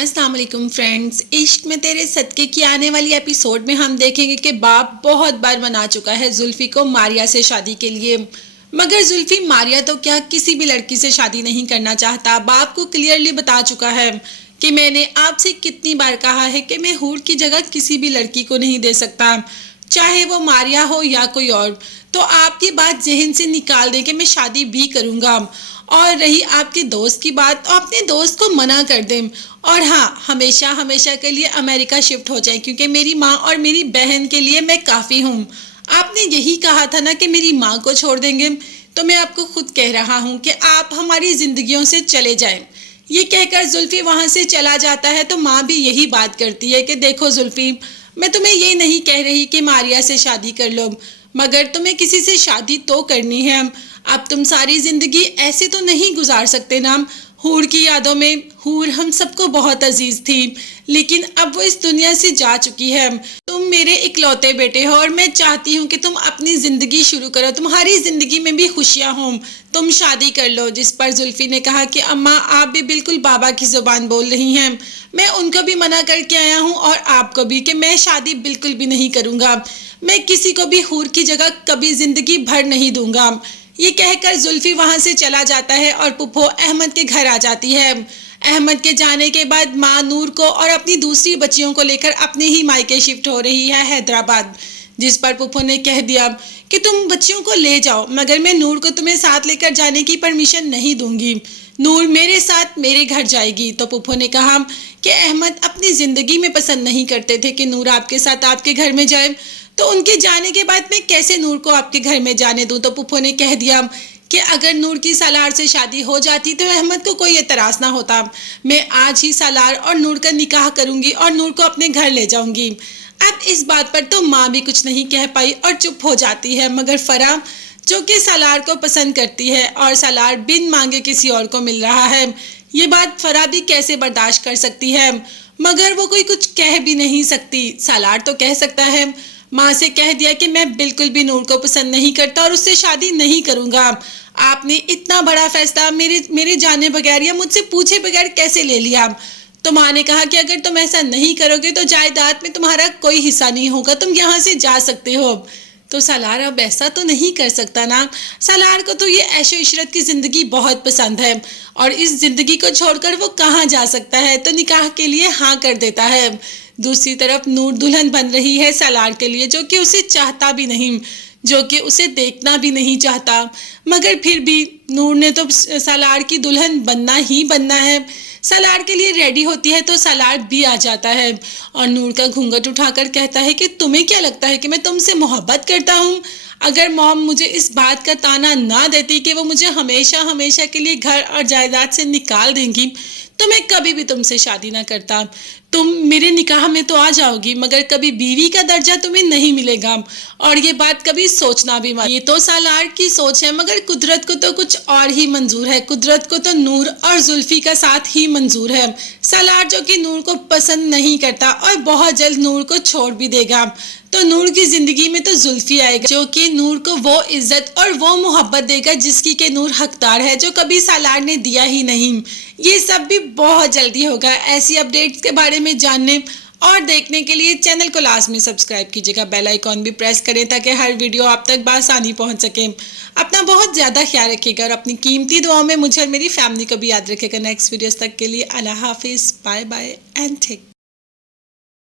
अस्सलाम वालेकुम फ्रेंड्स। इश्क में तेरे सदके की आने वाली एपिसोड में हम देखेंगे कि बाप बहुत बार मना चुका है जुल्फी को मारिया से शादी के लिए, मगर जुल्फी मारिया तो क्या किसी भी लड़की से शादी नहीं करना चाहता। बाप को क्लियरली बता चुका है कि मैंने आपसे कितनी बार कहा है कि मैं हूर की जगह किसी भी लड़की को नहीं दे सकता, चाहे वो मारिया हो या कोई और। तो आप ये बात जहन से निकाल दें कि मैं शादी भी करूँगा। और रही आपके दोस्त की बात, तो अपने दोस्त को मना कर दें और हाँ, हमेशा हमेशा के लिए अमेरिका शिफ्ट हो जाए, क्योंकि मेरी माँ और मेरी बहन के लिए मैं काफ़ी हूँ। आपने यही कहा था ना कि मेरी माँ को छोड़ देंगे, तो मैं आपको खुद कह रहा हूँ कि आप हमारी ज़िंदगियों से चले जाएं। ये कहकर जुल्फी वहाँ से चला जाता है तो माँ भी यही बात करती है कि देखो जुल्फी, मैं तुम्हें ये नहीं कह रही कि मारिया से शादी कर लो, मगर तुम्हें किसी से शादी तो करनी है। अब तुम सारी जिंदगी ऐसे तो नहीं गुजार सकते ना हूर की यादों में। हूर हम सबको बहुत अजीज थी, लेकिन अब वो इस दुनिया से जा चुकी है। तुम मेरे इकलौते बेटे हो और मैं चाहती हूँ कि तुम अपनी ज़िंदगी शुरू करो, तुम्हारी ज़िंदगी में भी खुशियाँ हों, तुम शादी कर लो। जिस पर जुल्फी ने कहा कि अम्मा, आप भी बिल्कुल बाबा की ज़ुबान बोल रही हैं। मैं उनको भी मना करके आया हूँ और आपको भी कि मैं शादी बिल्कुल भी नहीं करूँगा। मैं किसी को भी हूर की जगह कभी ज़िंदगी भर नहीं दूंगा। ये कहकर जुल्फी वहां से चला जाता है और पुप्पो अहमद के घर आ जाती है। अहमद के जाने के बाद माँ नूर को और अपनी दूसरी बच्चियों को लेकर अपने ही मायके शिफ्ट हो रही है हैदराबाद। जिस पर पुप्पो ने कह दिया कि तुम बच्चियों को ले जाओ, मगर मैं नूर को तुम्हें साथ लेकर जाने की परमिशन नहीं दूंगी। नूर मेरे साथ मेरे घर जाएगी। तो पुप्पो ने कहा कि अहमद अपनी ज़िंदगी में पसंद नहीं करते थे कि नूर आपके साथ आपके घर में जाए, तो उनके जाने के बाद मैं कैसे नूर को आपके घर में जाने दूं। तो पुप्पो ने कह दिया कि अगर नूर की सालार से शादी हो जाती तो अहमद को कोई एतराज़ ना होता। मैं आज ही सालार और नूर का निकाह करूंगी और नूर को अपने घर ले जाऊंगी। अब इस बात पर तो माँ भी कुछ नहीं कह पाई और चुप हो जाती है, मगर फरा जो कि सालार को पसंद करती है और सालार बिन मांगे किसी और को मिल रहा है, ये बात फरा भी कैसे बर्दाश्त कर सकती है, मगर वो कोई कुछ कह भी नहीं सकती। सालार तो कह सकता है। माँ से कह दिया कि मैं बिल्कुल भी नूर को पसंद नहीं करता और उससे शादी नहीं करूँगा। आपने इतना बड़ा फैसला मेरे जाने बगैर या मुझसे पूछे बगैर कैसे ले लिया। तो माँ ने कहा कि अगर तुम ऐसा नहीं करोगे तो जायदाद में तुम्हारा कोई हिस्सा नहीं होगा, तुम यहाँ से जा सकते हो। तो सालार अब ऐसा तो नहीं कर सकता ना। सालार को तो ये ऐशो इशरत की ज़िंदगी बहुत पसंद है और इस ज़िंदगी को छोड़कर वो कहाँ जा सकता है, तो निकाह के लिए हाँ कर देता है। दूसरी तरफ नूर दुल्हन बन रही है सालार के लिए, जो कि उसे चाहता भी नहीं, जो कि उसे देखना भी नहीं चाहता, मगर फिर भी नूर ने तो सालार की दुल्हन बनना ही बनना है। सालार के लिए रेडी होती है तो सालार भी आ जाता है और नूर का घूंघट उठाकर कहता है कि तुम्हें क्या लगता है कि मैं तुमसे मोहब्बत करता हूँ? अगर मॉम मुझे इस बात का ताना ना देती कि वो मुझे हमेशा हमेशा के लिए घर और जायदाद से निकाल देंगी, तो मैं कभी भी तुमसे शादी ना करता। तुम मेरे निकाह में तो आ जाओगी, मगर कभी बीवी का दर्जा तुम्हें नहीं मिलेगा और ये बात कभी सोचना भी मत। ये तो सालार की सोच है, मगर कुदरत को तो कुछ और ही मंजूर है। कुदरत को तो नूर और जुल्फी का साथ ही मंजूर है। सालार जो कि नूर को पसंद नहीं करता और बहुत जल्द नूर को छोड़ भी देगा, तो नूर की जिंदगी में तो जुल्फी आएगा, जो कि नूर को वो इज्जत और वो मोहब्बत देगा जिसकी के नूर हकदार है, जो कभी सालार ने दिया ही नहीं। ये सब भी बहुत जल्दी होगा। ऐसी अपडेट्स के बारे में जानने और देखने के लिए चैनल को लाजमी सब्सक्राइब कीजिएगा, बेल आइकॉन भी प्रेस करें ताकि हर वीडियो आप तक बआसानी पहुंच सके। अपना बहुत ज़्यादा ख्याल रखिएगा और अपनी कीमती दुआओं में मुझे और मेरी फैमिली को भी याद रखिएगा। नेक्स्ट वीडियोस तक के लिए अल्लाह हाफिज़, बाय बाय एंड टेक